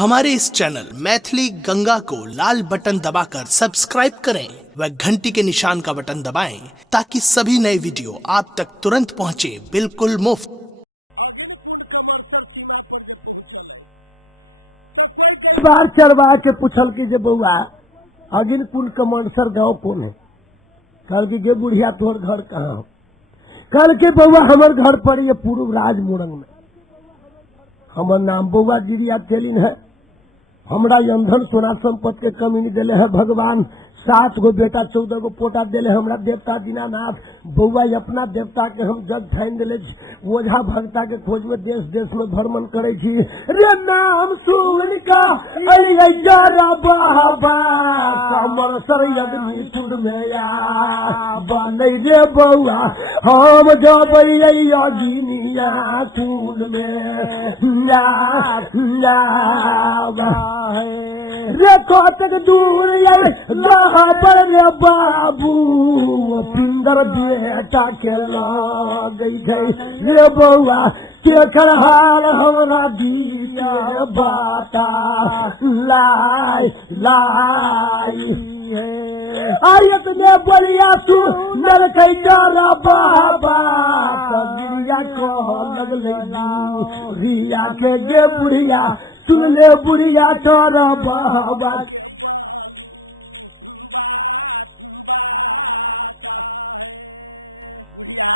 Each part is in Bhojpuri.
हमारे इस चैनल मैथिली गंगा को लाल बटन दबाकर सब्सक्राइब करें व घंटी के निशान का बटन दबाएं ताकि सभी नए वीडियो आप तक तुरंत पहुंचे बिल्कुल मुफ्त। अगिन कुंड कमरसर सीमा पर जब पहुंचल है तो कोई कई बार चरवा के पूछल कि जे बउआ अगिन कुंड कमरसर गांव कौन है? कल की गे बुढ़िया तोहर घर कहाँ हो? कल के बउआ हमर घर पर ये पूर्व राज मुरंग में। हमर नाम बउआ जिरिया तेलिन है। हमरा अंधन सोना संपत्ति के कमी नहीं दिले है भगवान। 7 गो बेटा 14 गो पोटा दिले हमरा देवता दीनानाथ। बउआ अपना देवता के हम जग ठाइन दिले ओझा भगता के खोज में देश देश में भ्रमण करे छी। रे नाम सुन का बाबा कमर सर यज्ञ कुंड में आ बनै रे बउआ हम जबै अगिनिया कुंड में रे कतक दूर पर रे बाबू पिंदर बेटा के लग रे बउआ केकर हाल हमरा दीते बाता लाई लाई आयत में बढ़िया तू नर कैरा बाबा गिरिया को लगले रिया के गे बुढ़िया सुन ले बुढ़िया तोरा बाबा के बालू बात है। बुढ़िया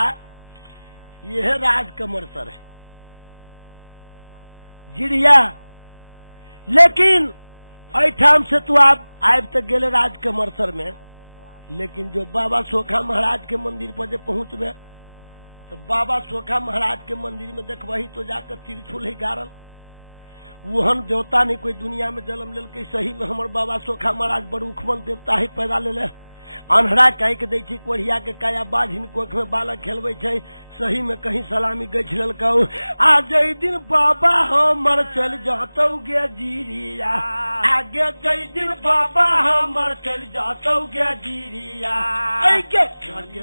यह राजकमर सर है जिरिया, लेकिन ऐठाम से तू आप आब तक गेले राजकमर सर में, लेकिन जो बाबा सोखा महाराज के मंदिर पर जब पहुंचबे तो बाबा सोखा महाराज के मंदिर में देखबही तो जाकर त्रिशूल ही गारल। वहन देवता नहीं कोई दुनिया में जन्म लेल के। सही में हमर बाबा सोखा महाराज बड़ उखमल देवता ही पैदा ले अन्हरा कह के दै छी कोढ़िया के काया बाझिन कोख में बालक खेलबै छै। सही में कहीं सलामी गछ लेलकौ। आ जै दिन बाबा हमर चल जातौ गे जिरिया, आगे जै दिन बाबा हमर चल जातौ गे जिरिया, ऐ गे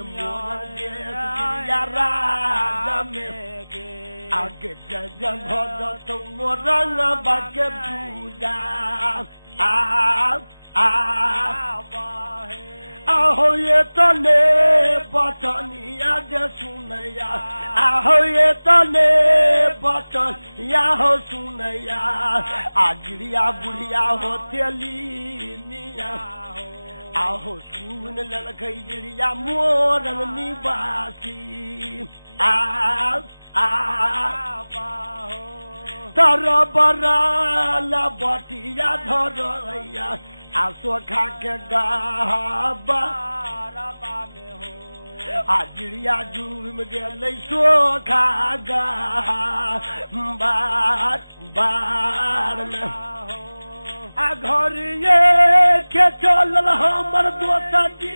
मोर गे जिरिया राज में गे आगे जय भजतौ मोर बाके पूजा आहो ये तने बचनिया जे सुनैया, आहो ये तने बचनिया हो सुनैया, आजिरिया बुढ़िया हो तेलिनिया आहो सुन ललकै जिरिया मोरंग निवासी तर बराला बटिया धरैया सोखा के गाबा में हो आजिरिया झूम गेलै सोखा गा बार में आ घर ये के चलल हमर दोस्त जी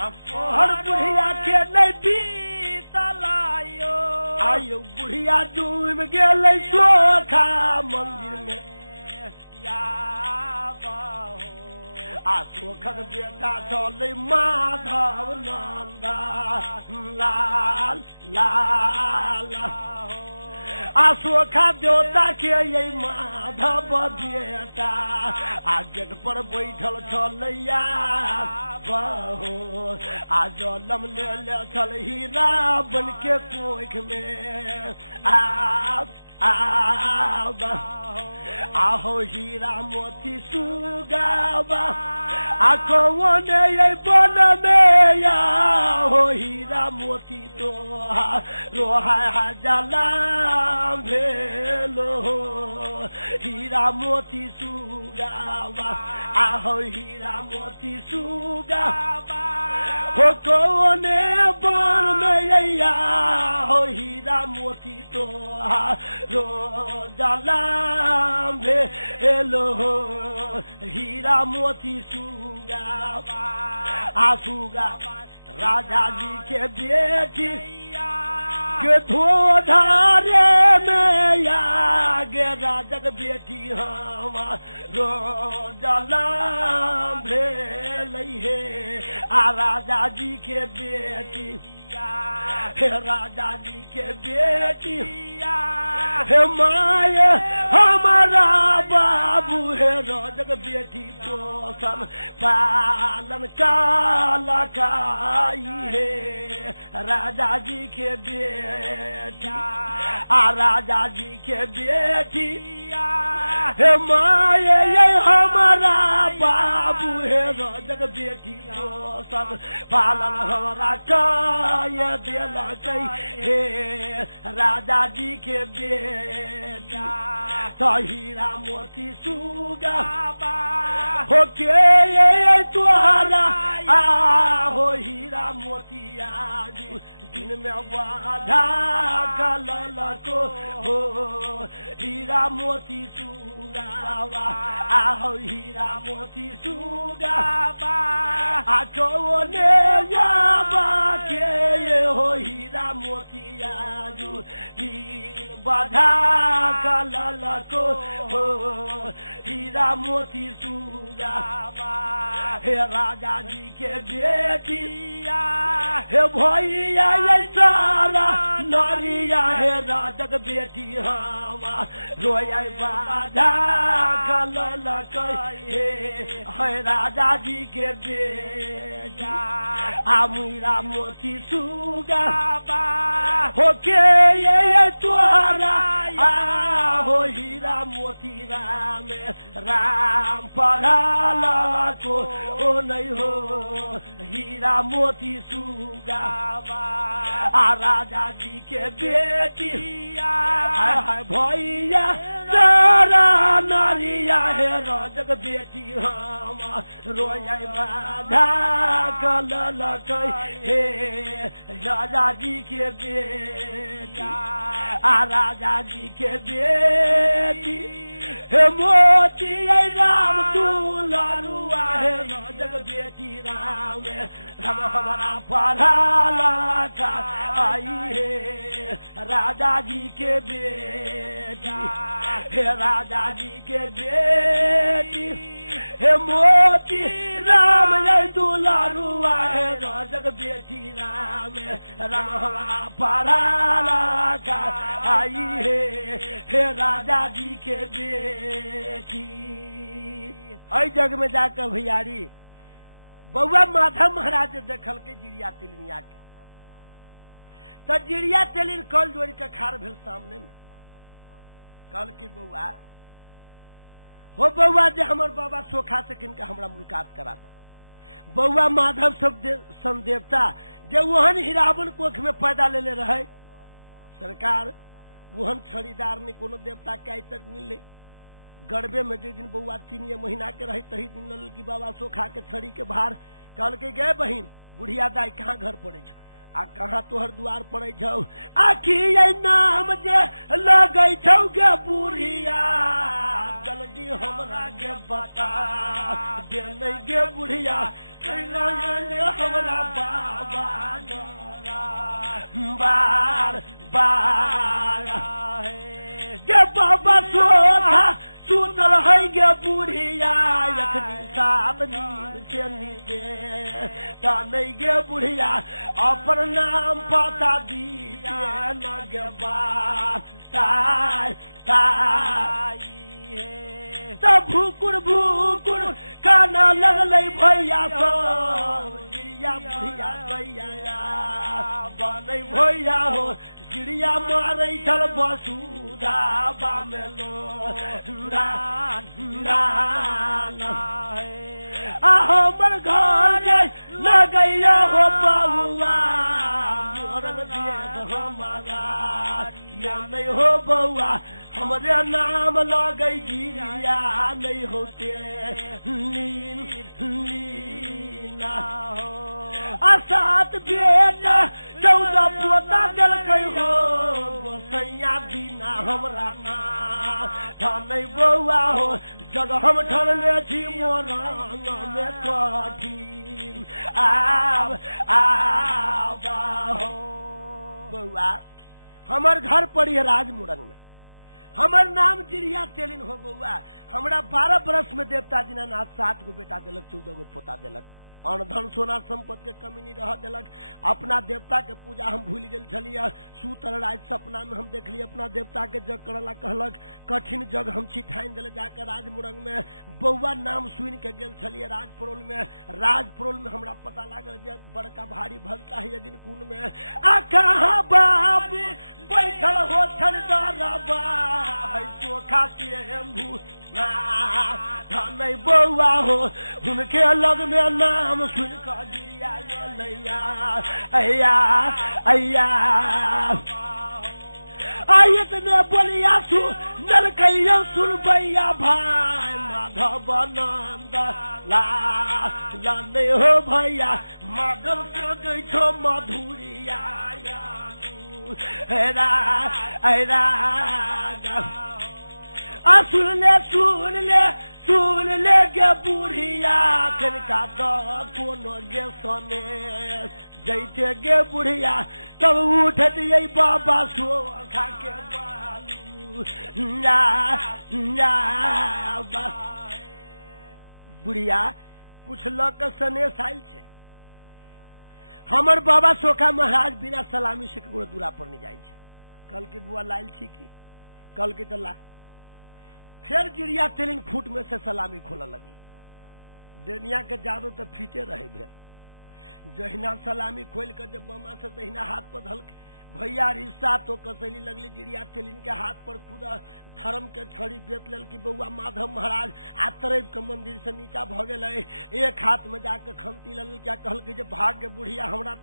हर बुढ़िया के नहीं पीतलायो आयो बुढ़िया झूम गेलै सोखा मंदिर में सोखक बेटा चले माधव नंदा लाल लाल सोखा देवता के ये माधव बेटा गेट पर बैठल छलैया बहो जलम ले छल हीरा बन के कोख में आहो हीरा मोती सुगावा कौने ये बन में हो हीरा मोती तो रोहा जला भेलो हीरा मोती सुगावा आहो हीरा मोती सुगावा हो कौने बन में हो हीरा मोती तो रो जला भेलो हीरा मोती सुगावा राजा जी के बेटी के धोधारे में गे राजक बेटी हम जला भेल हे राजा जी के बेटी राजा जी के बेटी हे माय हमारा बा रोजक बेटी पोषण पालन काला काई है राजा जी के बेटा राजा जी के बेटी हे माये ये हमारा बाबू है रोजक बेटी पोषण पालन हमारा काय देला कई हे राजा जी के बेटा तो हीरा मोती सुगा हो के तुहरा हो हीरा मोती आजू दिन में बाधा कलल को हो हीरा मोती सुगावा हो हीरा मोती सुगावा ने जाबा के हो हीरा मोती आजू दिन बाधा कलल को हो हीरा मोती सुगावा हे राजा जी के बेटिया हे भैया ये सारा नारिया है राजक बेटी हवा रोया बाधा कलल हे राजा जी के बेटा मीरा मोती सुगा हो के ये तुहरा हो हीरा मोती राम पढ़ाला को ओ नहीं हो हीरा मोती सुगावा राजा जी के बेटी भैया सारा नारिया है राजक बेटी हम रोया बाधा कलल हे राजा जी के बेटा राजा जी के बेटी हे मोती राम दुलारुआ है राजक बेटी राम राम हमारा पढ़ाला का आई है राजा जी के बेटी हे राजा जी के बेटी हे मोती राम जय दुलारुआ है राजक बेटी राम राम हमारा पढ़ाला का आई है राजा जी के बेटी। अई जग में जाकर भैयारी बउआ माधव महाराज देखल के जिरिया तिलनिया के तो जिरिया तिलिन कल जोड़ के खार भेल सामने में कल की बउआ हो बउआ जे हमर बाबा सोखा से किनका हमरा मुलाकात करा दे बउआ माधव सब सन देवता जे वहन हिरावन कोख में पैदा ले रहे सरकार वहन छड़ीदार ने कोनो देवता के आई तक मिले गड़बे में जे दिन बउआ 3 महीना के रही तही दिन लल की बाबा सोखा के छड़ी के भार कल के गए बहिन बुढ़िया दाई कहाँ घर पड़े छो आ कहाँ तोहर द्वार पड़े छो आखी नाम जे लगे छौ गे बुढ़िया जल्दी हमरा के बता दे नहीं गे बुढ़िया हमरा बाबा बार बार गे बाबा सोखा सुनल है गे बुढ़िया यखनी सात नींद से नीचे ता नहीं गे बुढ़िया अपन नाम पता दीजिए न गे बाई सब भूकुर काना लगल भैया गिरिया बुढ़िया गैया बन भैया हो गिरिया मारे चल बसुदा बामेलो हमर घर न गैया हो बउआ मोर देश हमारा या नहीं हो बउआ हमरे नाम लगे गिरिया नहीं होते नीना हो सात बेटा 14 पोता दिल हो गोसैया बिना हमरा ना नहीं बउआ हो जग हम ठरले छी मोर में कठिन आब हो बउआ हमर घर पड़ी है राजमुरंग में हमर नाम चिड़िया तेलिन हो बउआ। हमरा 12 बरस में देवता दीनानाथ 7 गो बेटा दिलक, 14 गो पोता दिलक, अन्न धन सोना संपत्ति के कमी नहीं रह दिलक। अपना देवता के पूजा हम भूल गेल छलियै। सुतल रात सपना में हम देखलियै अपना देवता के जग करला, कहलक कठिन जग हम छिठाइन दिल जाकर राजमुरंग में। बउआ नाम सुन के गेल छलियै राजपरोल में। राजपरोल में हमरा पता लागल जे बड़का भारी भक्त है यज्ञ कुंड में। आ कहाँ बाबू बैठल हो छन दरबा है चोखा के नहीं बउआ हो, उनके लग में नाम सुन कर गिरिया लैया अया अया आयत ने बोलिया सु नलकैया सुन बैया भाई माधव नंद ला नहीं हो भैया माधव से गई छो मधुरिया सुन ले गे बुढ़िया कनका कोनो गे सोने जैसे गे बुढ़िया तब उठत ये बाबा सोखा के बालू बुढ़िया कुछ लोग सनेश आयल छे। हमर बाबा सोखा महाराज बिना सलामी से ककरो दूरा पर नहीं जाय छे। कल के बुआ लायल छी की कल के तो ला। फिर गिरिया तेलिन फूट में से सलामी खोल लगी। दुनिया के जादू तो फीटे रहे भेल। जहिना सलामी खोल कर जब बमा से तहिना हाथ पर धल भैया रिश्ता तो कसैली लगली। गिरिया तेलिन के हाथ पर खुदा धर्म के छड़ी बेत लेल की बउआ माधव महाराज आ तरैब के मंदिर से नीचा भ गेल। एक हाथ में जाकर खंती लल क्या कहल कि जे भाग्य बुढ़िया हमरा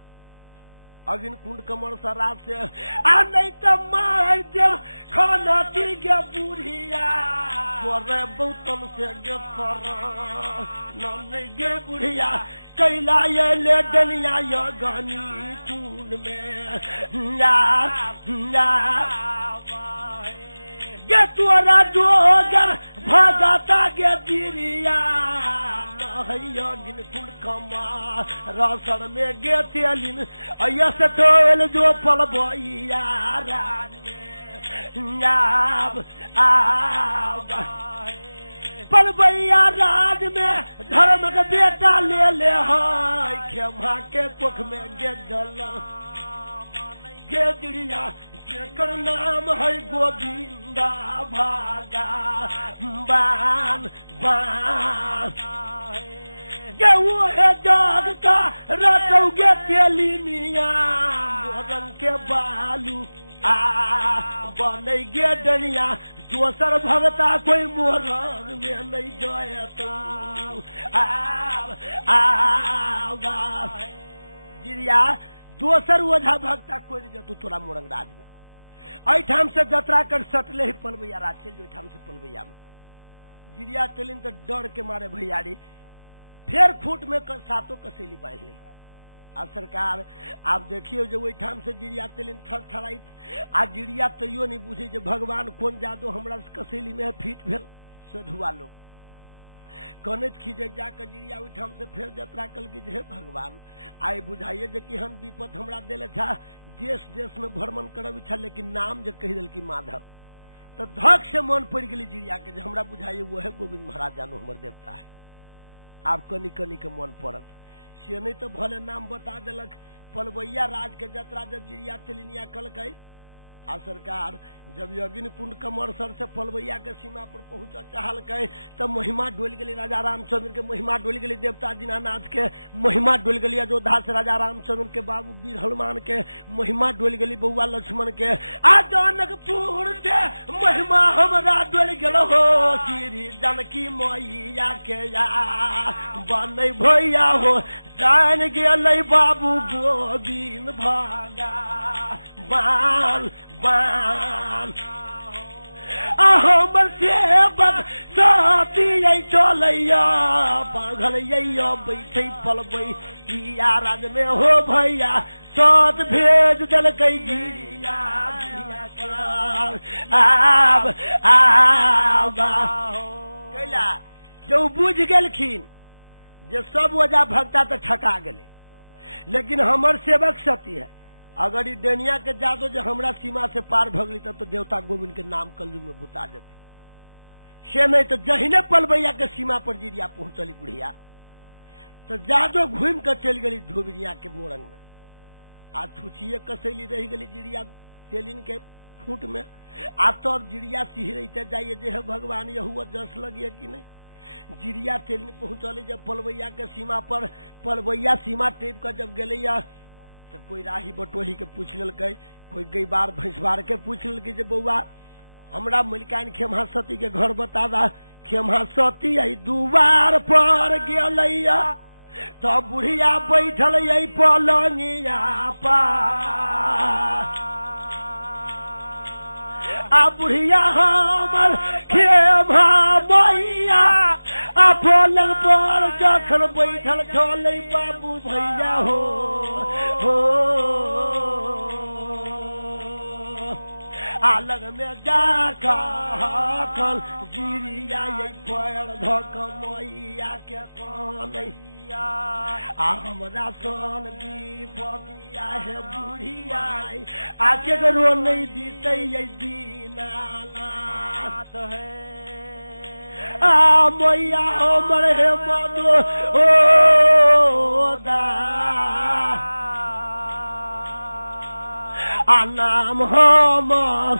अगिन कुंड कमर शराब से आ नहीं तो मार दे खाना ती गे बुढ़िया तोरे बोतल से गे पर नहीं गे बुढ़िया कैला ये ले डनिया यो गनी कुंड में गे तोरा जोगर भगता गे बिरिया नहियो गिन कुंड कमा रसर में गे तेलिन अय से तोल जो पल भैया राज में पल भैया राज में धर्म के बेटा ले हाय खेमा के कुख में गे जल गे दिरिया जेकर नाम है गोविंदा भागा बान बान गे वो है जग का रटोगे तेलिनिया मोरन के बालू बने गे डनिया दोसर भगता कोई मोरन में नहीं जाए तो गिरिया दोसर ओझा भक्ता कोई नहीं जतू तोरा मोरंग राज में। अठाम से जतरा कर सटले ही पलवैया राज चल जो से पलवैया में। गिरिया तेलिन तो डर के मारे भैयारी फिर फूट में सातों कसेली बांध ले। आ सरकार आप देखियो जो ओठाम से गिरिया तेलिन थर थराई आ गिरिया तैयो नहीं बुझे जे भगवान कौन जादू हमरा कसेली में फीट भेल। सधुआ लोग कनत खींचे जाकर गिरिया ओठाम से फिर जतरा कल की हे भगवान आए बुझाइए जे कि हम विपत हमरा दिले था देश देश में भ्रमण करब इच्छा लेकिन नाम जे कह दिल की माधव तो धक से मन पड़ गई गिरिया के हमरा बुझाइए वो है गोविंद महाराज जानो हमर देवता है। आप कनी कनी के मन पड़ल से नहीं तो भले नाम बता दिलक। पलवैया राज के जतरा जब गिरिया तेलिनिया कल कई आ सरकार जब यज्ञ कुंड कमरसर से पलवैया के सीमा पर पहुंच चाहल गए तब महिमा डोल गई राजा रामचंद्र के महिमा डोल गई देवता दीनानाथ के महिमा डोल गई अयोध्या से राजा रामचंद्र के बाबू वीर हनुमान के महिमा डोल गई बउआ लक्ष्मण के आ जनकपुर से महिमा हमरा डोल गल हो श्री जानकी मैया के या बन भैया हो जान गए बाबू गोविंद भागा बाल बाल हमर सेवक साथी चलैया बांधल बैठे पलबै राज में हो भैया साथ भेज दिल गिरिया कैला जो बुझ गेलखिन जे सब वजह भक्ता तो ठका गेले लेकिन हमर सेवक सती है अगर ई डेनिया के जादो जो हमरा सीमा से पार भगली तो देवता गोविंद के नाम कलयुग में बुता जाते से नहीं तो जहिने पलबैया के सीमा पर जिरिया पहुंचली बुढ़िया तो जादो घूम कर चल गई धोबिया के मोरंग में आ थुचिए कसैली रह गई जिरिया तेलिन के फूट में आ तब तो जिरिया सिहरते जाइए जे है भगवान यहुआ जस लगिए कि नहीं जिरिया तेलिन पहुंचली जब पलबैया के सीमा पर पलबैया सीमा टेप कर जब गले तो कोई राही बटोही के पूछ ललक कोई गई बार भैंसवार के पूछ ललक जे बउआ हमरा मलिकान खेमहा सती के घर बता दा खेमहा सती आई दुआर पर गलैया तो बुढ़िया बैठल यही पलंगिया आ बुढ़िया हमर खेमा मैया आ पलंग पर जखन बैठल छल बाबू भैया हो आलग में जाकर जिरिया ये पैर धक मैया के कन्हैया आ हमरा सन विपतिया है बुढ़िया आके रो नहीं दीते ये दीनानाथ है आ मैया हमर हे मनो ओ दा आ नाम हम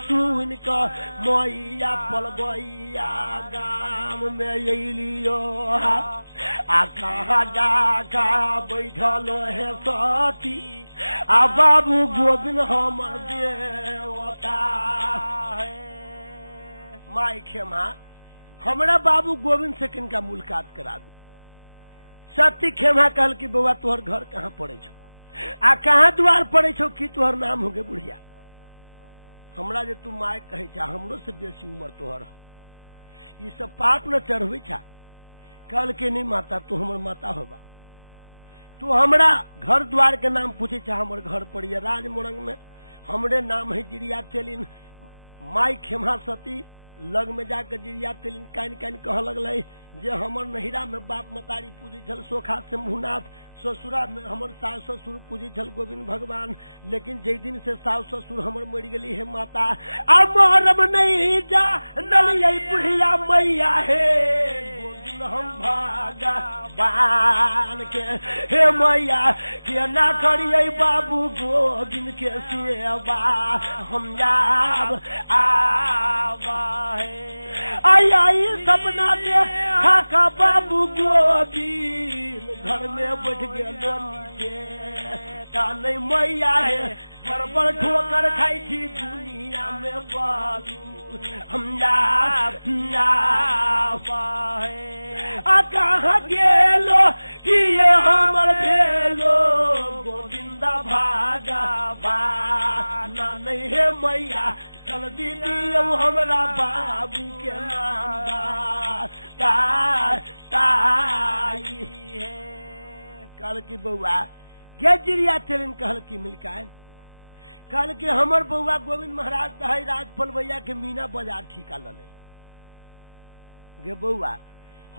सुन कर मैया पलबैया गाम में अलियो आ कहा जाका बैठल है सती आ बाबू गोविंद हमर देवता है माई खेमा हमरा बाबू गोविंद से किनका मुलाकात करा दी सती खेमा कहल कि बउआ तोहर घर कहाँ पड़े छो आ कहाँ द्वार पड़े छो कि तोहर नाम हो गे बुढ़िया हमरा जे तू माय कहे छा हमरो से बेसी उम्र तोहर ये सब पाप न चढ़वे छा कल के नहीं माता तू हमर माता होबा तू हमरा घर द्वार के नाम पूछे छा हमर घर पड़िया राजमोरंग में हमरे नाम है जिरिया तेलिन माई खेमा सती लग में जाकर जिरिया तेलिन कान कान कह लगल जे हमर नहिरा में बाप मतारी पूजे छल सोखा से मुहनाथ ससुरा में हमर सास ससुर पूजे छल गोविंद भगवान लेकिन जै दिन से सास ससुर हमर मर गली है माता आ मरम नहीं जा नलियै बुढ़िया मैया हे गोविंद हम भागा बान के हे मैया के ना करियै बाबू गोविंद के सेवा हम जाब आवा है आई आई सपना दे खाका बाबू गोविंद घर में बैठ गया नहीं मैया है घर पर ठोकर खाई थी दुनिया में बालू हम कहाँ गेलो कि ये हमर भेलो गोविंदा भागा बाना नहीं है मैया जल्दी दियो हमरा बाबू के नाम ताई है कल की बउआ गे जिरिया तेरिन कहल की मिलकाय कल के हमर बउआ गोविंद महाराज तहाई राज पलवैया के मीना बाजार ठीका लले गे बउआ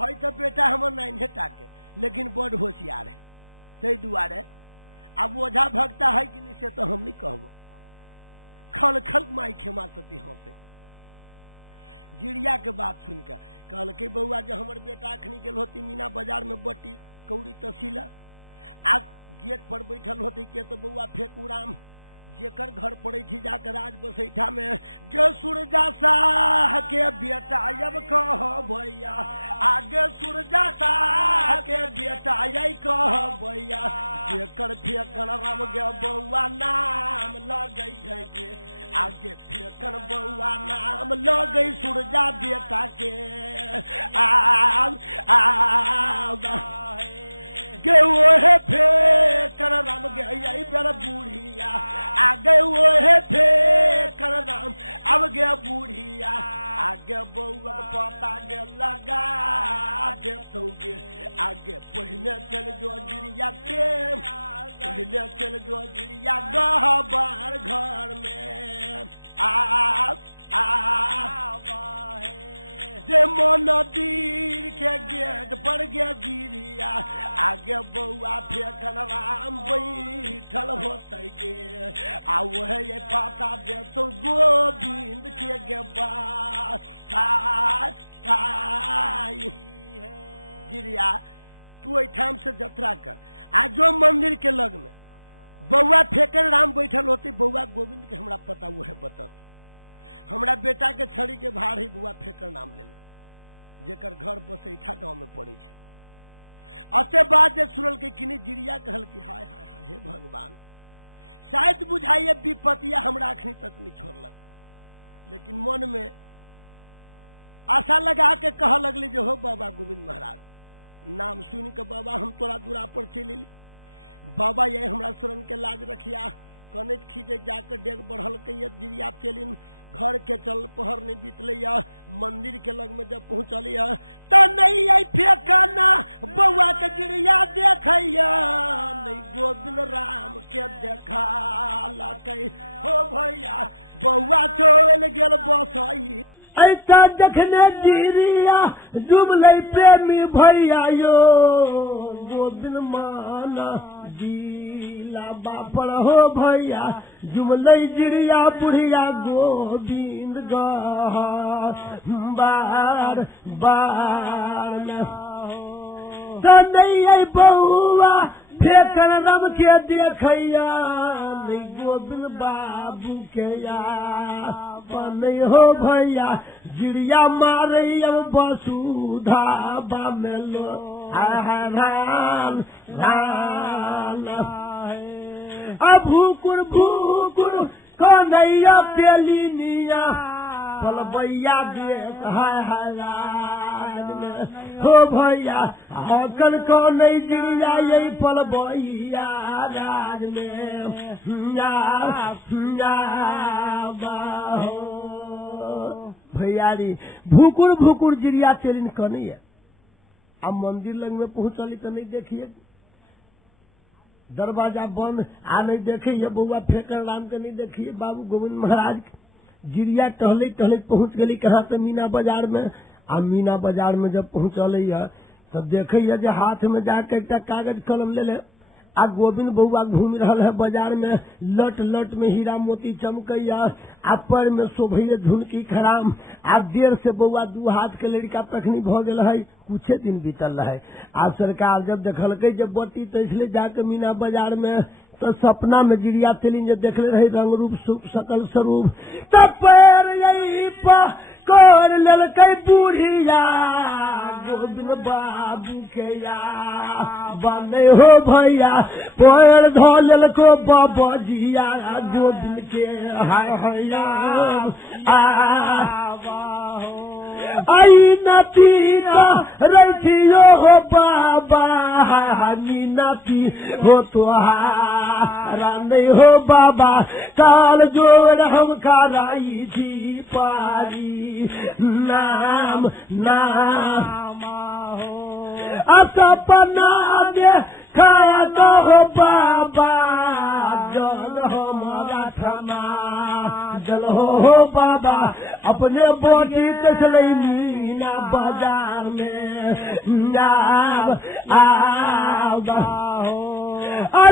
है तो बेटा हमर नहीं टाके लेकिन बड़ होशियार है तै दुआरे अब ओझा भगता है कि नहीं से तो हम नहीं कहबो खल खल माई खेमा सती हंसे जिरिया के बात सुन के कहल के बउआ जो हमर बेटा अखनी गेल होती मीना बाजार में बट्टी कौड़ी तसीला आ गेट पर बैठल होती के तो बउआ फेंकू राम जेकर घर पड़े थी जाकर राज बसैठा में जो सूरजा साह के बेटा अब कह भैया आगे सूरजा साह के बेटा यही कह भैया जेकर फेंकन राम गे बउआ नाम लगे गे आगे फेंकन बउआ नाम लगे सूरजा बेटा के गे ओहे फेंकन राम गे यही बेर बूढ़िया आगे ओहे फेंकन राम अब गे बूढ़िया आगे बउआ पता गे लगा दे गे आगे पहले चल जो जिरिया के पहले चल जो जिरिया गहबार घर में जे मंदिर के गेट पर गे जिरिया आगे बउआ फेकन राम बैठल होते गे आ वह ये पाता दे तो गोविंद के गे बाई जिरिया तू ठाम से जतरा कर आ जो मंदिर के लग में बउआ फेकर राम बैठल होते बउआ गोविंद के हमरा पता वो है बता हमरा बेटा के छड़ी के भाड़ ही बउआ फेकर नाम ले ले जेकर घर बसैठा गांव में पड़े छे अते बाद जे सुनल के किनी जिरिया कहल कि हाय हाय हाय हे भगवान शायद बुझाइए विपतिया हमरा अखनी तक नहीं छोड़लक लेकिन मन में आशा लगा के कह लगली जो हो बाबा गोविंद महाराज नाम सुन के बाबा हम तोरा दूरा पर चली बाबा ये हमरा शरण के लाज रखिया कनेत खींचे जाकर डेग बढ़ल के जिरिया चलिन घर के चल पहर नहीं बीतल मंदिर के लग में जब पहुंचल तो नहीं आई फेंकाना बउआ के जिरिया देख नहीं गोविंद राम के देखा हो भैया बउआ चोल गेल बसई ऐसा देखने जिरिया जुमले प्रेमी भैया यो गोविंद माना जिला बापर हो भैया जुमले जिरिया बुढ़िया गोविंद बार बार तो नहीं बउआ फेकन रम के देखैया नहीं गोविंद बाबू के नहीं हो भैया जिरिया मारे अब वसुधा बामेलो भूकुर भूकुर कन्हैया पेलिनिया फलबैया देख हाय हाय हो भैया हकन को नहीं जिरिया यही फलबैया राज में भैया री भूकुर भूकुर जिरिया चलिन कनी अब मंदिर लग में पहुंचली तो नहीं देखिए दरवाजा बंद आ नहीं देखिए बउआ फेकर राम के नहीं देखिए बाबू गोविंद महाराज जिरिया टहले टहले पहुंच गई कहाँ तो मीना बाजार में आ मीना बाजार में जब पहुंचल तो देखे जे हाथ में जाके एक कागज कलम ले ले आ गोविंद बउआ घूम रहा है बाजार में लट लट में हीरा मोती चमकैया आ पर में शोभैया झुनकी खराम आ देर से बउआ 2 हाथ के लड़का तखनी भ गेल है कुछ दिन बीतल है आ सरकार जब देखल जब बटी तो इसलिए जाके मीना बाजार में तो सपना में जिरिया तेलिन जो देखले रहे रंग रूप सकल स्वरूप तब पैर यही कर ललकै बूढ़िया गोविंद बाबू के बने हो भैया पैर धो ललको बाबा जिया गोविंद के हाय हैया आई नती रखियो हो बाबा मीनाती हो तुहारा नहीं हो बाबा काल जोड़ हम कराई थी पारी नाम नाम हो सपना दे खाया तो हो बाबा जल हमारा थाना जल हो बाबा अपने बोटी कसले मीना बाजार में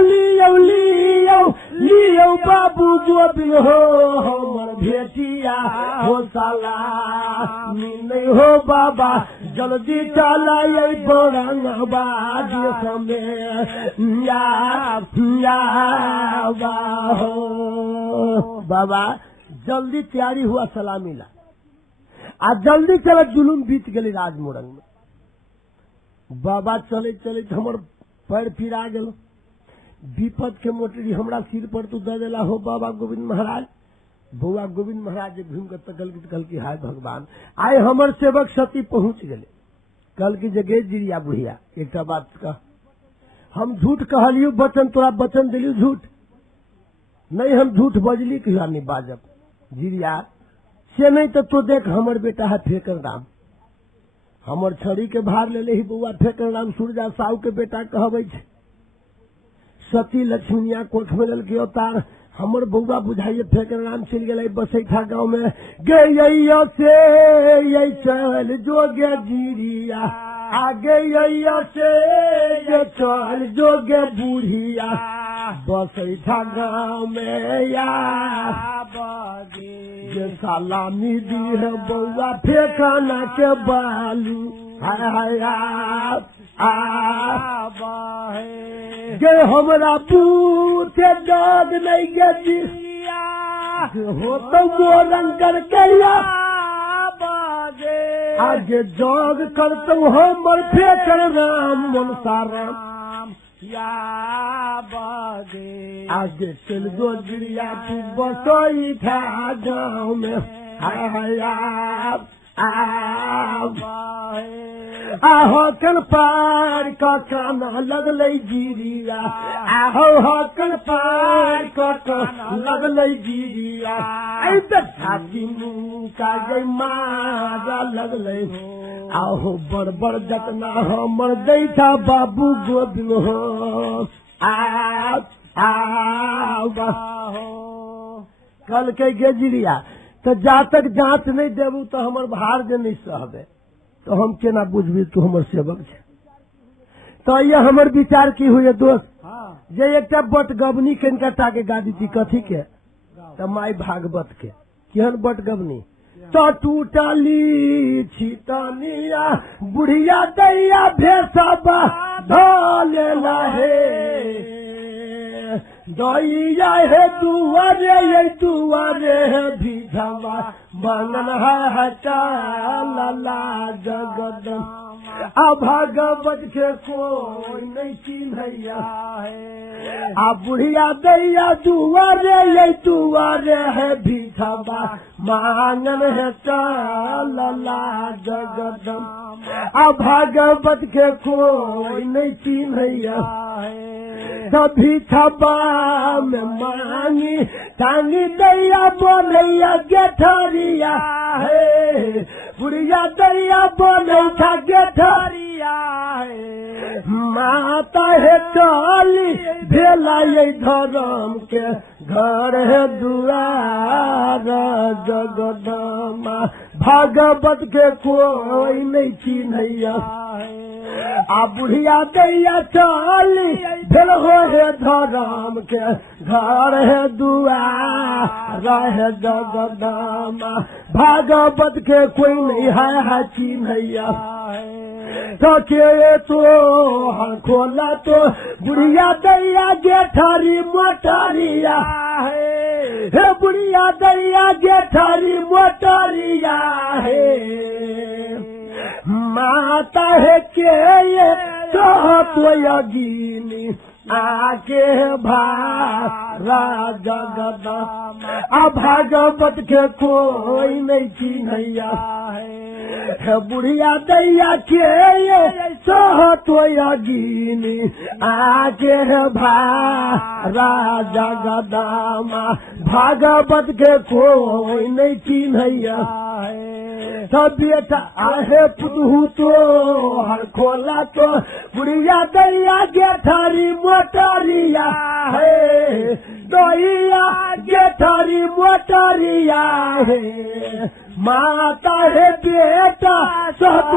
लियो लियो लियो बाबू जो भी हो हमर भेटिया हो साला नहीं हो बाबा जल्दी चला ये बरंगबाद समय बाबा जल्दी तैयारी हुआ सलामी ला आ जल्दी चला जुलूम बीत गई राजमोरंग में बाबा चले चले हमर पैर फिरा गेल विपद के मोटरी हमरा सिर पर तू दे देला हो बाबा गोविंद महाराज बउआ गोविंद महाराज घूम के तकल कल की हाय भगवान आए हमर सेवक सती पहुंच गए कल की जगह जिरिया बुढ़िया एक बात कह हम झूठ कहलियो वचन तोरा वचन दिलियो झूठ नहीं हम झूठ बजली कि नहीं बाजब जिरिया से नहीं तो देख हमर बेटा है फेकर राम हमर छड़ी के भार ले ही बउआ फेकर राम सूरजा साहू के बेटा कहबे सती लक्ष्मीनिया कोख में लल के अवतार हमर बउआ बुझाइए फेकर राम चल गए बसैठा गांव में गई से चल जोगे जिरिया आगे यैया से ये चल जोगे बुढ़िया बसैठा गाँव में या ये सलामी दी है बउआ फेंकाना के बालू हाय हाय गे हमरा पूछे दाद नहीं गे जिया हो तो मोरन कर गया आगे जोग करता हूँ हमर फेंकर राम मनसा राम आगे चल गो गिरिया तू बसोई था गाँव में हाय हाय आहो कन पार का काना लगलै गिरिया आहो कन पार का काना लगलै गिरिया ऐ त छाती मुँह का गई मारा लगलै आहो बड़ बड़ जतना हमर दैठा बाबू गोविंद हो कल के गेजिरिया तो जा तक जांच नहीं देबू तो हमर भार जे नहीं सहबे तो हम केना बुझबी तू हमर सेवक छे। तो ये हमर विचार की हुए दोस्त जे एकटा बटगबनी कनकटा के गाड़ी थी कथी के तो माई भागवत के केहन बटगबनी तो टूटली छितनिया बुढ़िया दैया भेसबा धोले लहे दैया हे दुआरे ये दुआरे भिधवा बनन है चला जगदम भागवत के कोई नहीं चिन्हैया है बुढ़िया दैया दुआरे ये दुआरे है भिधवा मांगन है चला जगदम भागवत के कोई नहीं चिन्हैया है कभी छबा में मांगी टांगी दैया बोलैया गेठरिया है बुढ़िया दैया बोलैया गेठरिया है माता है काली भेला ये धर्म के घर है दुआर जगदमा भागवत के कोई नहीं चिन्हैया बुढ़िया दैया चाली भेल हो है धर्म के घर है दुआर है जगदमा भागवत के कोई नहीं है चिन्हैया तो के तो हर खोला तो बुढ़िया दैया गेठारी मोटरिया है बुढ़िया दैया गेठारी मोटरिया है माता है के ये तो यगिनी आके भारा जगदमा भागवत के कोई नहीं चिन्हैया है बुढ़िया दैया के ये तो यगिनी आके भारा जगदमा भागवत के कोई नहीं चिन्हैया सब बेटा आहे पुतहू तो हर खोला तो बुढ़िया दैया गेठारी मोटरिया है दैया गेठारी मोटरिया है माता है बेटा सब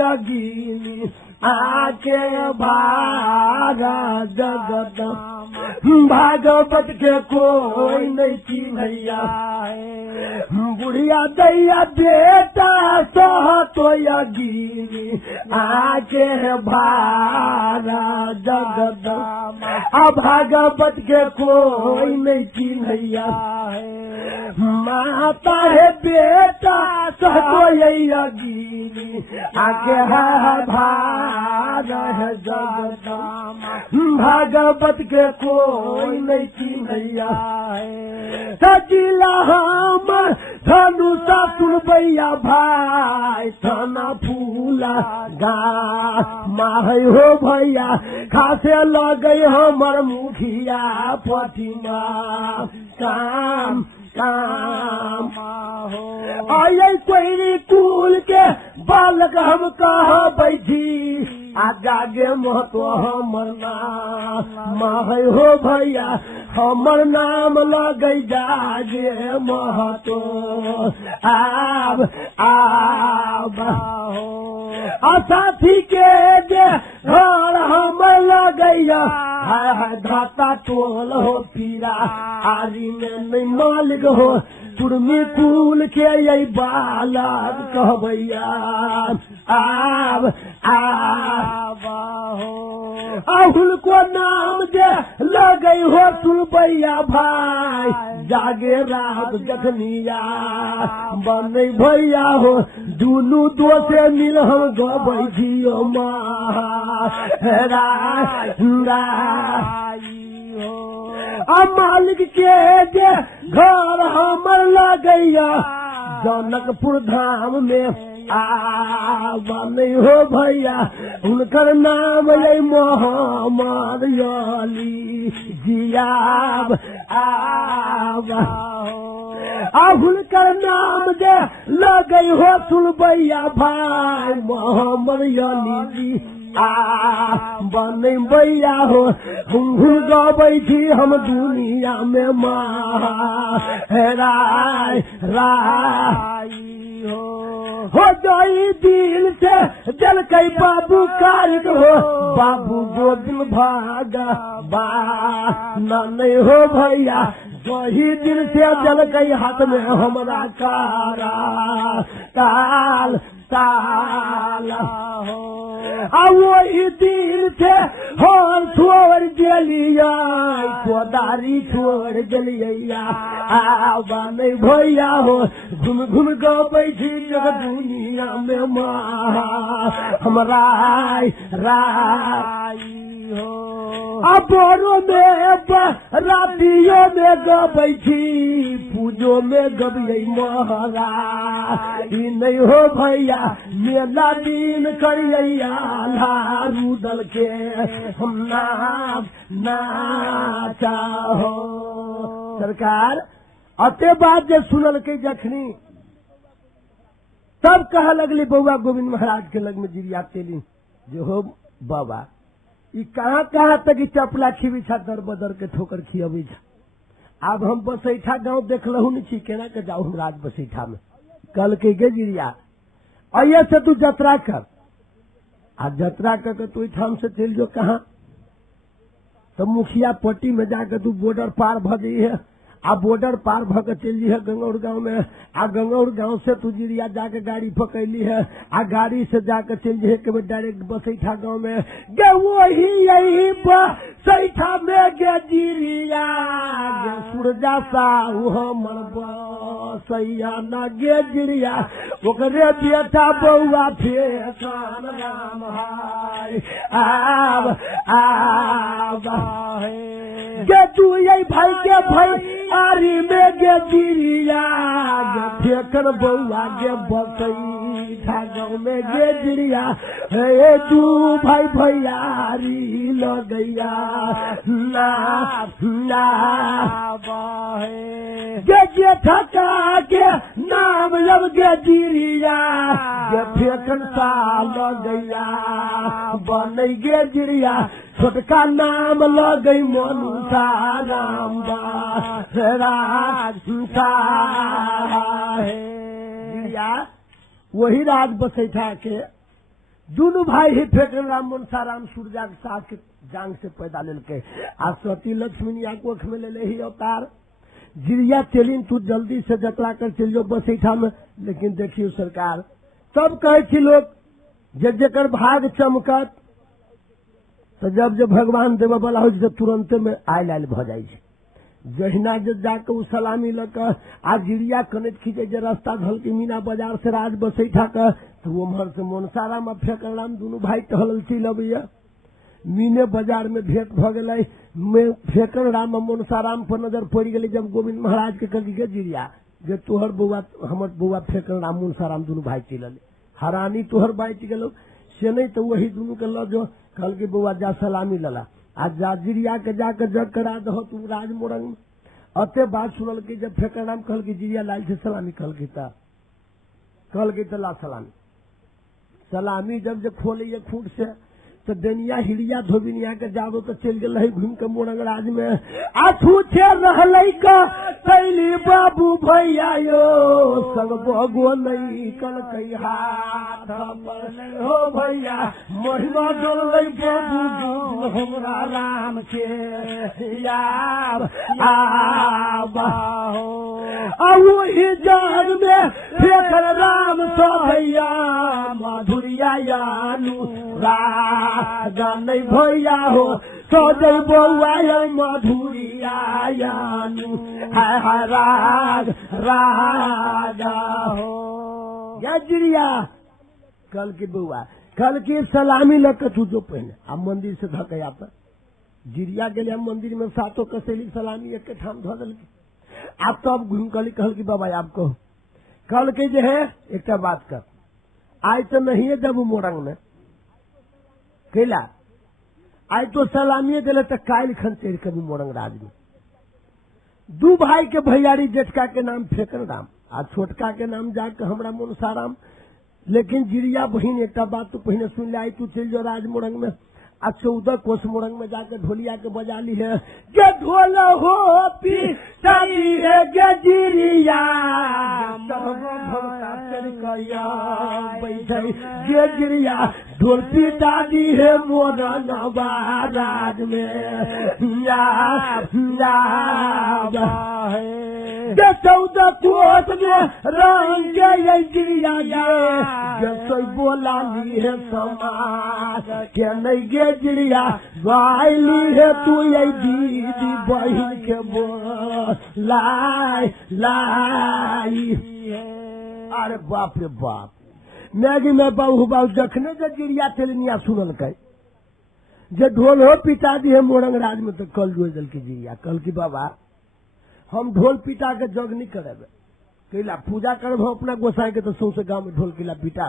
यगिनी आके भारा जगदम भागवत के कोई नहीं चिन्हैया बुढ़िया दैया बेटा तो यगिनी आके भारा जगदम भागवत के कोई नहीं चिन्हैया माता है बेटा तो यगिनी आके है जगदम भागवत के कोई नहीं चिन्हैया सजिला हम धनु सासुर भैया भाई थाना फूला गा माहे हो भैया खासे लगे हमर मुखिया फतिमा काम काम आये कोई कुल के बालक हम कहा बैठी आ जागे महतो हमर नाम है हो भैया हमर नाम लगे जागे महतो आब साथी के जे घर हमर लगैया हाय धाता टोल हो पीरा आरी में नहीं मालिक हो चुरमी कुल के यही बालक कहबैया आब अहुल को नाम जे लगे हो सुनबैया भाई जागे रात जखनिया बने भैया हो दुनू दोसे मिल हम गबै जियो मालिक के जे घर हमर लगैया जनकपुर धाम में बने हो भैया उनकर नाम है मोहम्मद अली जियाब हुनकर नाम जे लगे हो सुनबैया भाई मोहम्मद अली जी बने भैया हो हम गबै छी हम दुनिया में राय हो जाई दिल से जल कई बाबू कारिक हो बाबू गोविंद भागा बा नहीं हो भैया वही दिल से जल कई हाथ में हमारा कारा ताल ताल हो वही दिल से हर छोड़ दिलिया कोदारी छोड़ दिलिया नहीं भैया हो घूम घूम गबै छी जग दुनिया में हमरा राई हो बोरो में रातियों में गबै छी पूजो में गबियै महरा ई नहीं हो भैया मेला दिन करिया रुदल के हम नाचा हो सरकार अते बात जे सुनल के जखनी तब कह लगली बउआ गोविंद महाराज के लग में जिरिया तेलिन जो हो बाबा ई कहाँ तक चपला खिबी दर बदर के ठोकर खियबी छा अब हम बसैठा गांव देखलहु नहीं छी केना के जाऊ हम राज बसैठा में कल के गे जिरिया अये से तू जतरा कर आ जतरा कर तू ठाम से चल जो कहाँ तो मुखिया पट्टी में जाकर तू बॉर्डर पार भ गई है आ बॉर्डर पार भ के चल जी है गंगौर गांव में आ गंगौर गांव से तू जिरिया जाके गाड़ी पकैली है आ गाड़ी से जाकर चल जी है के डायरेक्ट बसैठा गांव में गे वही यही बसैठा में गे जिरिया गे सूरजा साहू हमर बसैया न गे जिरिया ओकरे बेटा बउआ फेसान राम हाय आब गे तू यही भाई के भाई आरी में गे जिरिया गे फेकन बउआ गे बसैठा गाँव में गे जिरिया हे तू भाई भैयारी लगैया गे जेठा के नाम लब गे जिरिया गे फेकन सा लगैया बनै गे जिरिया छोटका नाम लगई मनुषा राम वही राज बसैठा के दोनों भाई ही फेकन राम मनसा राम सूर्या के साथ के जांग से पैदा लेलके आ सती लक्ष्मी आंख में ले ही अवतार जिरिया तेलिन तू जल्दी से जतरा कर चल जो बसैठा में लेकिन देखियो सरकार तब कहे छी लोग जेकर भाग चमकत तो जब जब भगवान देव वाला हो तो तुरंत में आयल आयल भ जाए जहिना जब जाके उ सलामी लक आ जिरिया कनेत खींचे जे रास्ता धल के मीना बाजार से राज बसैठा का तो उम्हर से मनसाराम आ फेकन राम दोनों भाई टहल चल अबैया मीने बाजार में भेंट भ गए फेकन राम मनसाराम पर नजर पड़ गई जब गोविंद महाराज के कहली गे जिरिया गे तोहर बउआ हमर बउआ फेकन राम मनसाराम दोनों भाई चल हरानी तोहर बाँच गेलो से नहीं तो वही दोनों के ल जो कल के बउआ जा सलामी लला आ जा जिरिया के जाकर जग करा दहो तू राज मोरंग में अते बात सुनल के जब फेकर नाम कहल के जिरिया लाल से सलामी कहल के ला सलामी जब खोले खूट से तो डेनिया हिड़िया धोबिनिया के जादो तो चल गए है घूम के मोरंगराज में आ छूछे रहल का कैली बाबू भैया यो सब बगो नहीं कल कई हाथ हो भैया महिमा डोल बाबू हमरा राम के यार वही जाग में फेकर राम तो भैया माधुरिया यानु राजा नहीं भैया हो तो जय बउआ माधुरिया यानु है राजा हो क्या जिरिया कल की बउआ कल की सलामी लग तू जो पहने अब मंदिर से धकया पर जिरिया के लिए मंदिर में सातों कसेली सलामी एक के ठाम धो दल के आप तो अब घूम कहल की बाबा आपको कल के जो है एक बात कर आज तो नहीं है जब मोरंग में कैला आज तो सलामी दिले तो काल खन चढ़ कभी मोरंग राज में दू भाई के भैयारी जेठका के नाम फेकन राम आ छोटका के नाम जाके हमरा मनसाराम लेकिन जिरिया बहिन एक बात तू पहले सुन ले आई तू चल जो राज मोरंग में आ 14 कोस मोरंग में जाकर ढोलिया के बजा ली है के ढोल हो पिसाई है के जिरिया बैठे के जिरिया ढोल पिटा दी है मोरंग राज में के 14 कोस में रंग के ये जिरिया के बोला ली है समाज के नहीं गे जिरिया गायली है तू ये दीदी बहन के लाई अरे बाप रे बाप मैगी में बाबू बाबू जखने जो जिरिया चलनिया सुनल के जे ढोल हो पिता दी है मोरंग राज में तो कल रोज दल की जिरिया कल की बाबा हम ढोल पिटा के जग नहीं करेबे कैला पूजा करब अपना गोसाई के तो सौसे गांव में ढोल किला पिटा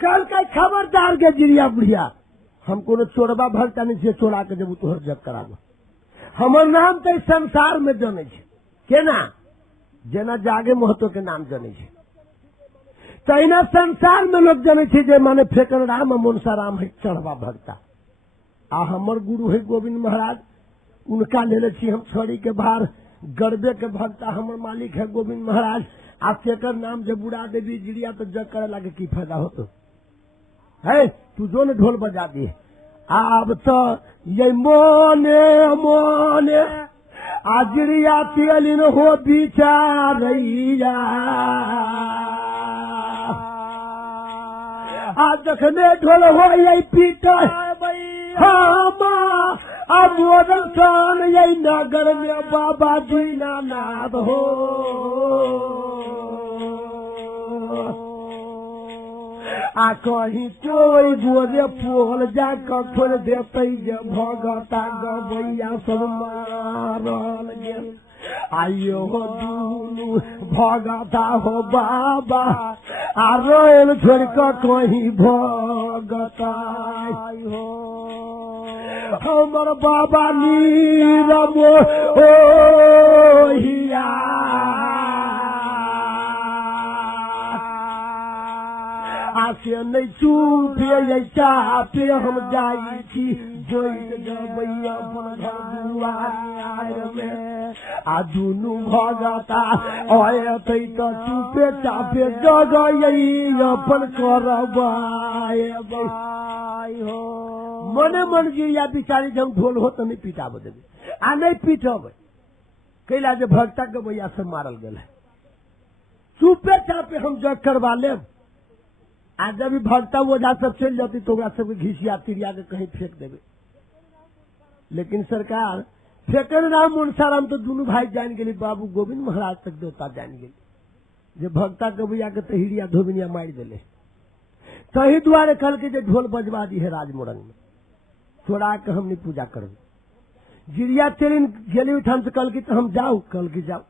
कल का खबरदार के जिरिया बुढ़िया हम कोनो चोरबा भरता नहीं छे चोरा के जब तोहर जग कराब हमर नाम तो संसार में जाने छे केना जेना जागे महतो के नाम जाने छे तहिना संसार में लोग जाने छे जे माने फेकन राम मनसा राम है चढ़वा भरता आ हमर गुरु है गोविंद महाराज उनका लेले छी हम छोड़ी के बाहर गरबे के भक्ता हमर मालिक है गोविंद महाराज आ फेकर नाम जब बुढ़ा देवी जिरिया तो जग करे लागे की फायदा होतो है तू जो न ढोल बजा दी अब तो ये मोने मोने आजरिया तियलिन हो बिचारैया आज जखने ढोल हो ये पीटा हामा अब मोरन सन ये नगर में बाबा दीनानाथ हो आ कहीं कोई गोरे पोल जाकर खोल देते जे भगता गवैया सब मारल गेल आइयो हो दुनू भगता हो बाबा आ रोयल छोड़ कर कहीं भगता हो हमर बाबा नीरम ओ हिया आसे नहीं चूपे चापे हम जाई छी जोइत गबैया अपन घर दुआर में आ दुनू भगता आयते तो चूपे चापे जगई अपन करबाए भाई हो मने मन गिरिया बिचारी जब ढोल हो तो नहीं पिटाब देबे आ नहीं पिटब कैला जे भगता गबैया से मारल गेल चूपे चापे हम जग करवा लेब आज जब भगता ओझा सब चल जाती तो सबके घिसिया तिरिया के कहीं फेंक देवे लेकिन सरकार फेंकन राम मनसाराम तो दोनों भाई जान गेली बाबू गोविंद महाराज तक देवता जान गेली जे भगता गबैया के तहिरिया धोबिनिया मार दिले तही दुआरे कल के जे ढोल बजवा दी है राज मोरंग में चोरा के हमने पूजा करू जिरिया तेलिन गेली उठान से कल की तो हम जाऊ कल की जाऊ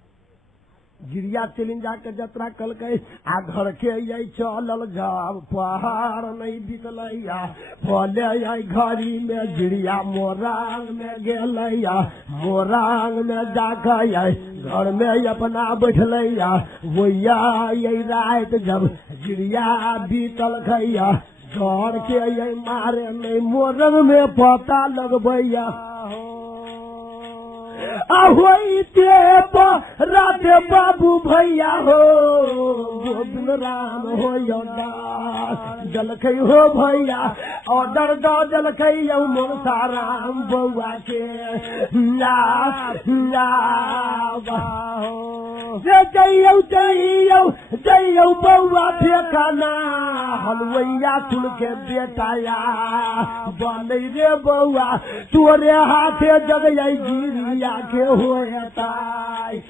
जिरिया चलिन जाकर जतरा कल के आ घर के यही चलल जाओ पहाड़ नहीं बितलैया फले आई घड़ी में जिरिया मोरांग में गेलैया मोरांग में जाकर घर में अपना बैठलैया वैया यही रात जब जिरिया बीतल खैया डर के ये मारे नहीं मोरंग में पता लगबैया होते राधे बाबू भैया हो गोविंद राम हो जलखै हो भैया ऑर्डर दो जलखै मनसा राम बउआ के जइयो बउआ फेंकाना हलवैया सुन के बेटाया बनै रे बउआ तोरे हाथे जगई गिरिया के होताई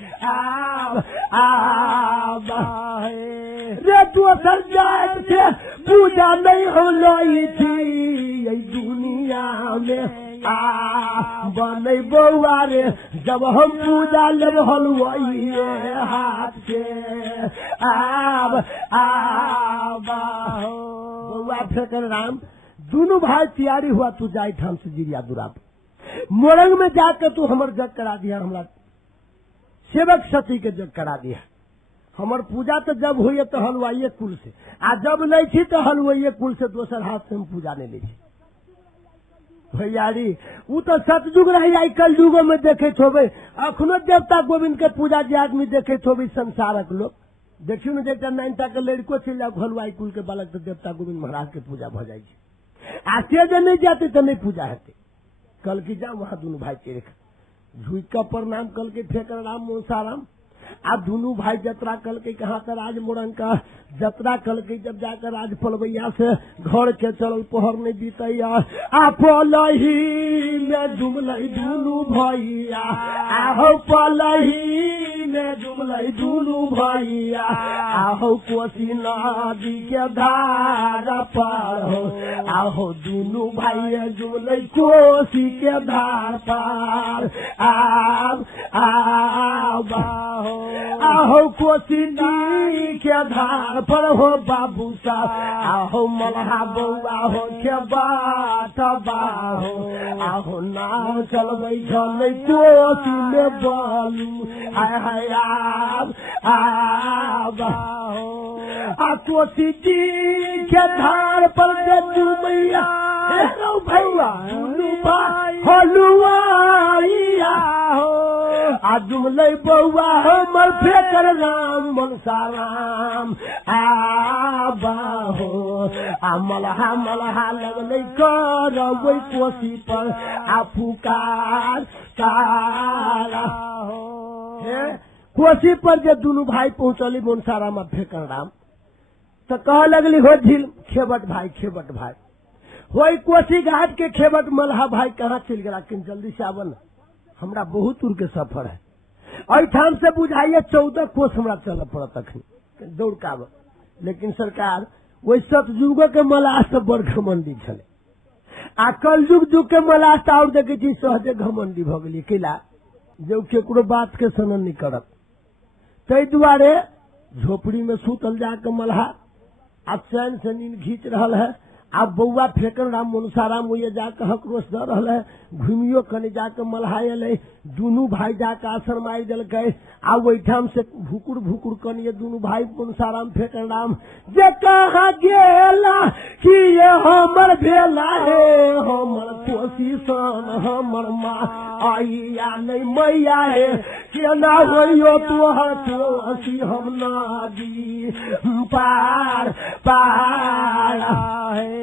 रे दोसर जात के पूजा नहीं होलई थी ये दुनिया में बनै बउआ रे जब हम पूजा लेब हलवाइए हाथ के बउआ फेंकर राम दोनों भाई तैयारी हुआ तू जाए ठाम से जिरिया दूरा पे मोरंग में जाकर तू हमर जग करा दिया हमरा सेवक सती के जग करा दिया हमर पूजा तो जब हुई तो हलवाइए कुल से आ जब नहीं थी तो हलवाइए कुल से दोसर हाथ से हम पूजा नहीं ली भैयारी वो तो सतयुग रही आई कल युगो में देखे थोबे अखनो देवता गोविंद के पूजा जे आदमी देखे थोबे संसारक लोग देखियो न देखता 9टा के लड़को चल जाओ हलवाई कुल के बालक तो देवता गोविंद महाराज के पूजा भ जाए आ से नहीं जाते तो नहीं पूजा हेते कल की जाओ वहां दोनों भाई के झुक का प्रणाम कल के फेंकर राम मोसाराम आ दोनों भाई जतरा कल के कहा था राज मोरंग का जतरा कल के जब जाकर राज पलवैया से घर के चलल पहर नहीं बीतैया आ पलही में डुमलई दोनों भैया आहो पलही में डुमलई दोनों भैया आहो कोसी नदी के धार पार हो आहो दोनों भाई डुमलई कोसी के धार पार आहो कोसी नदी के धार पर हो बाबू साहब आहो मलहा बउआ हो के बात बाहो आहो नाव चलबै चलै कोसी में बालू हाय हाय आ कोसी जी के धार पर जू मैया हेलो भैया दुनू भाई हलुआइया हो आ डुमलै बउआ हमर फेंकर राम मनसा राम बाहो आ मलहा लगलै करबै कोसी पर आ पुकार तारा हे कोसी पर जे दुनू भाई पहुंचली मनसा राम फेंकर राम तो कह लगली हो झील खेबट भाई वही कोसी घाट के खेबट मलहा भाई कहाँ चल गया लेकिन जल्दी से आवन हमरा बहुत दूर के सफर है अठाम से बुझाइए 14 कोस हमरा चल पड़त अखनी दौड़ का लेकिन सरकार वही सतयुग के मलाह से बड़ घमंडी छले आ कल युग के मलाह और देखे छी सहजे घमंडी भ गेली किला जो केकरो बात के सनन नहीं करत तै दुआरे झोपड़ी में सुतल जाके मलाह आ चैन से नींद खींच रहल है अब बउआ फेंकर राम मनसाराम हुए जाकर हकरोश द रहा है घूमियो कने जाकर मल्हाए दोनों भाई जाकर आश्रम आई दिलकै आ ओठाम से भुकुर कनिए दोनों भाई मनसाराम फेंकर राम जे कहाँ गेला कि ये हमर भेला है हमर कोसी सन हमर माँ आइया नहीं मैया है केना होइयो तोहर कोसी हम नादी पार है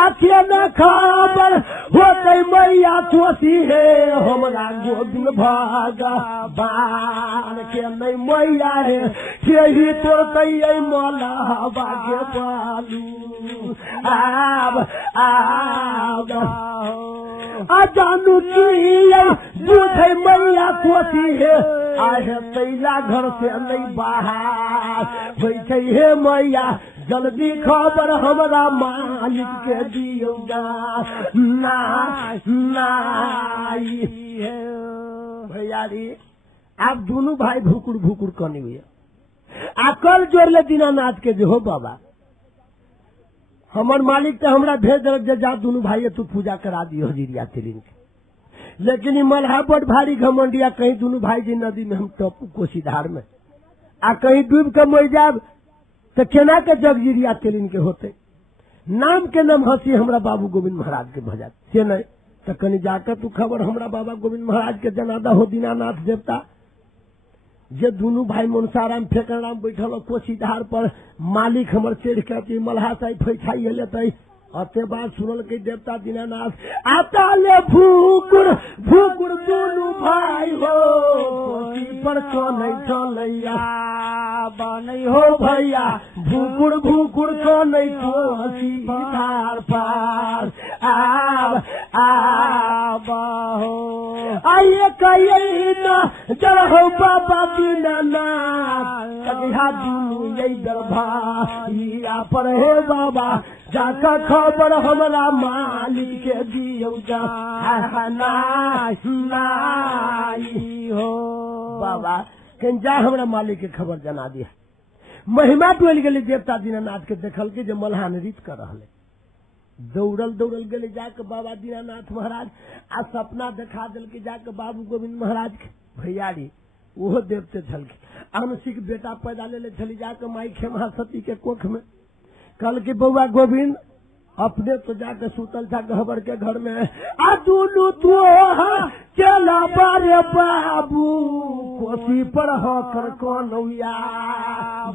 आखिया न खबर होते मैया कोसी है हमरा गोविंद भागा बार के नहीं मैया है केही तोड़ते मला बागे पालू आ जानू की बुझे मैया कोसी है आहे तैला घर से नहीं बाहर बैठे है मैया जल्दी खबर हमरा मालिक के दियोगा भैयारी आप दोनों भाई भुकुर करनी हुई आ कल जोड़ले दीनानाथ के जो हो बाबा हमर मालिक तो हमरा भेज दे जा दोनों भाई तू पूजा करा दियो हजीरिया तिलिन के लेकिन ई मलहा बड़ भारी घमंडिया कहीं दोनों भाई जी नदी में हम टपू कोसी धार में आ कहीं डूब के मर जाब तो केना के जगजीरिया तेलिन के होते नाम के नाम हंसी हमरा बाबू गोविंद महाराज के भजत से नहीं तो कनी जाकर तू खबर हमरा बाबा गोविंद महाराज के जनादा हो दीनानाथ देवता जे दोनों भाई मनसाराम फेकराम बैठल कोसी धार पर मालिक हमर चढ़ के मल्हा साहब फैसाई लेते अते बात सुनल के देवता दीनानाथ आता ले भूकुड़ दोनों भाई हो कोसी पर नहीं चलैया बनै हो भैया भूकुड़ नहीं कोसी धार पार आब हो आइए कहिए न जरहो बाबा दीनानाथ कहिया दुनू यही दरबारिया पर हे बाबा जाका खबर हमरा मालिक के दियो नाई हो बाबा कहीं जा हमरा मालिक के खबर जना दिया महिमा टोल गेले देवता दीनानाथ के देखल के जे मल्हा नृत्य कर रहले दौड़ल गेले जाके बाबा दीनानाथ महाराज आ सपना देखा दिल के जाके बाबू गोविंद महाराज के भैयारी ओहो देवते छलके आंशिक बेटा पैदा ले छली जाके माई खेमा सती के कोख में कल के बउआ गोविंद अपने तो जाके सुतल था गहबर के घर में आ दुनू तो चला बारे बाबू कोसी पर होकर कौनौया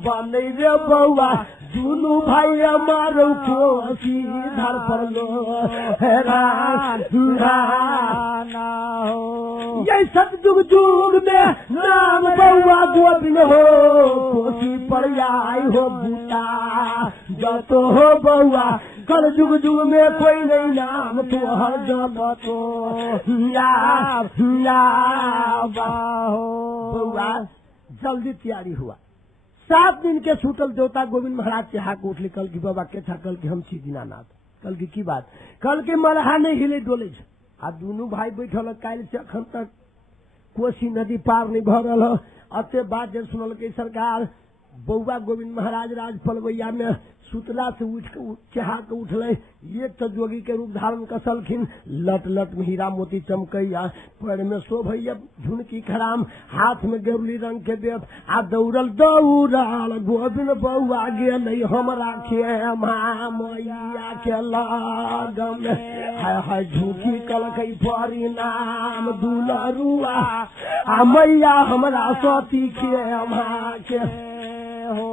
बनै रे बउआ दुनू भाई मारो कोसी धर पर लो हैरान हो ये सतयुग जुग में नाम बउआ गोविंद हो कोसी पर आई हो बूटा जब तो हो बउआ कल जुग में कोई नहीं नाम तो हर जब तो बउआ जल्दी तैयारी हुआ 7 दिन के छूटल देवता गोविंद महाराज से हाक उठली कल की बाबा के था कल की हम छी दीनानाथ कल की बात कल के मलहा नहीं हिले डोले आ दोनों भाई बैठल काल से अखन तक कोसी नदी पार नहीं भरल अते बात जे सुनल के सरकार बउआ गोविंद महाराज राज पलवैया में सुतला से उठ के चहा के उठले ये तो जोगी के रूप धारण कसलखिन लट में हीरा मोती चमकैया पैर में शोभैया झुनकी खराम हाथ में गेरुली रंग के बेत आ दौड़ल गोविंद बउआ गेल हमरा खेमा मैया के लगन हाय झुकी कलकै परी नाम दुलरुआ आ मैया हमरा सती खेमा के हो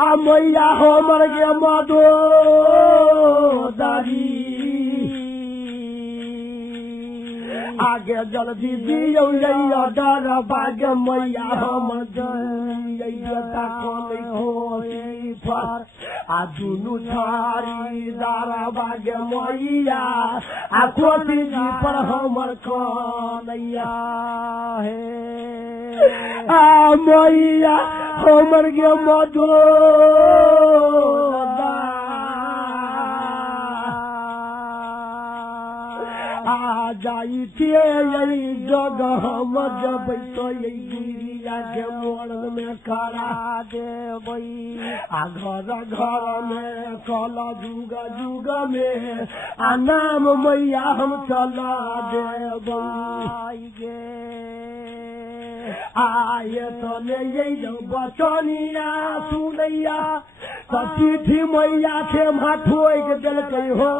आ मैया हमर गे मदो दारी आगे जल्दी दियो यैया डर बागे मैया हमर जैता कोने होसी पर आ दुनु थारी दारा बागे मैया आ कोसी जी पर हमर कन्हैया हे आ मैया हमर गे मधु आ जाई यही जगह हम जब तो यही गिरिया के मोड़न में करा देबई आ घर में कल जुग में आ नाम मैया हम चला देबई गे आये तो ले यही बचनिया सुनैया चिट्ठी मैया के माठोई के दिल हो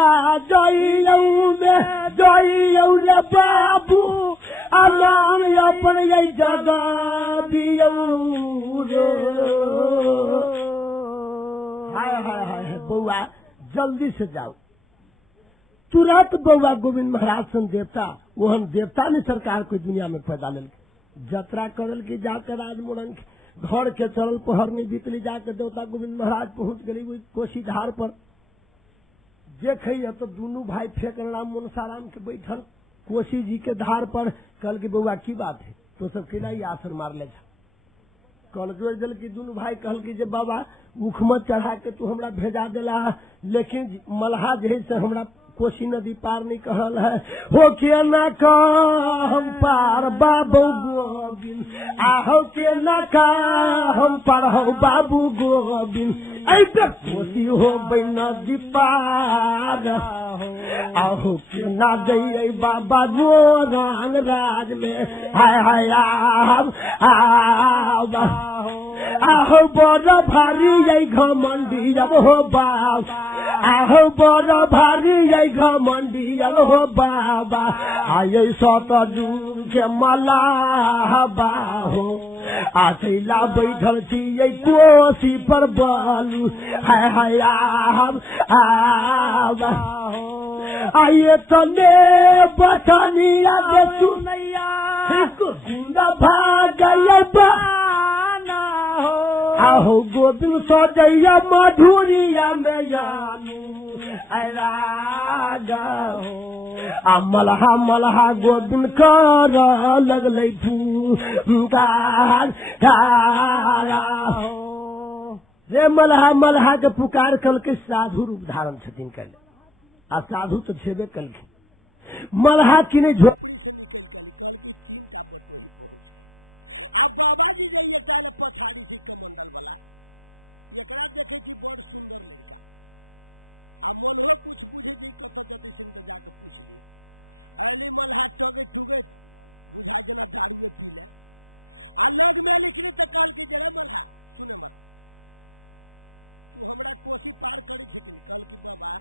आ जइयौ रे बाबू अनाम अपन यही जगह दियौ रे हाय बउआ जल्दी से जाओ तुरंत बउआ गोविंद महाराज सन देवता ओहन देवता ने सरकार कोई दुनिया में पैदा लेल जतरा करल की जाकर राजमुड़न घर के चलल पहर नहीं बीतली जाकर देवता गोविंद महाराज पहुंच गई वही कोसी धार पर देखे तो दोनों भाई फेकराम मनसाराम के बैठल कोसी जी के धार पर कल की बउआ की बात है तो सब किला ही आसर मार ले कल जोड़ दिल की दोनों भाई कहल की जे बाबा उखमत चढ़ा के तू हमरा भेजा दिला लेकिन मल्हा जे से हमरा कोसी नदी पार नहीं कहल है हो के ना हम पार बाबू गोविंद आ हो के ना हम पार हो बाबू गोविंद ऐसे कोसी हो बैना दीपार आहो के ना गई बाबा जो रंग राज में हाय हाय आहो बड़ भारी यही घमंडी जब हो बाप आहो बड़ भारी यही घमंडी जब हो बाबा आये सत जून के मला बाहो आसैला बैठल छी यही कोसी पर बालू हाय हाय आइए तने बचनिया दे सुनैया गुंडा भाग गया बाना हो आहो गोविंद सजैया मधुरिया में जानू राजा हो मलहा मलहा गोविंद कर लगलै पुकार रे मलहा मलहा के पुकार कल के साधु रूप धारण छथिन कल आ साधु तो छेबे कलखिन मलहा किने झोपड़ी से निकल कल की 3टा बटोही पहुंच गए आ बाबा जी जे एकटा पछाड़ी से कमंडल वाला एकरा देखे छी बड़ सुंदर लड़का आ मलहो कुछ बुझे जी कत जते से तो जाके पूछ लिए अली मलहा टगे टुगे बुझा जना दारुए पी ले आ लग में लिखने तो कल की जरा मलहा सुने मत तू हमरा कोसी पार करे छे कि कल की बाबा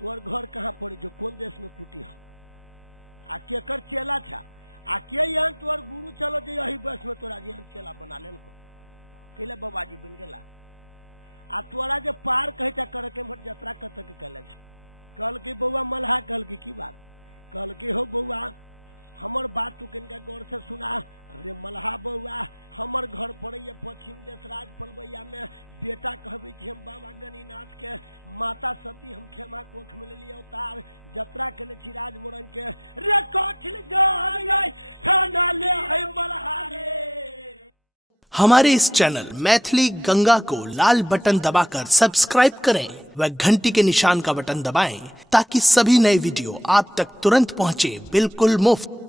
तोर घर कहाँ पड़ी जो कौन देश में कुटी हो आ केकर चेला था आ के यहाँ तोर गुरु चलो जो यही बस में तोरा जी चेला बना ले कहले बाबा जी बन गेला आ तोरा जो पार कहता करे के मत यात्रा कत के कहले कल की बउआ मलहा कल की बात कल के हो बउआ हमर बात तू किनका गौर से सुना रे मलहा बउआ हमर घर पड़े पश्चिम देशराज पलवैया में बेटा कहबे कि हम बाबा गणिनाथ के माता सती हम खेमा कोख में ले लिया अवतार जतरा के ले चिराज मोरन के रे कठिन खाना ले है मलहा रे। हमारे इस चैनल मैथिली गंगा को लाल बटन दबाकर सब्सक्राइब करें व घंटी के निशान का बटन दबाएं ताकि सभी नए वीडियो आप तक तुरंत पहुंचे बिल्कुल मुफ्त।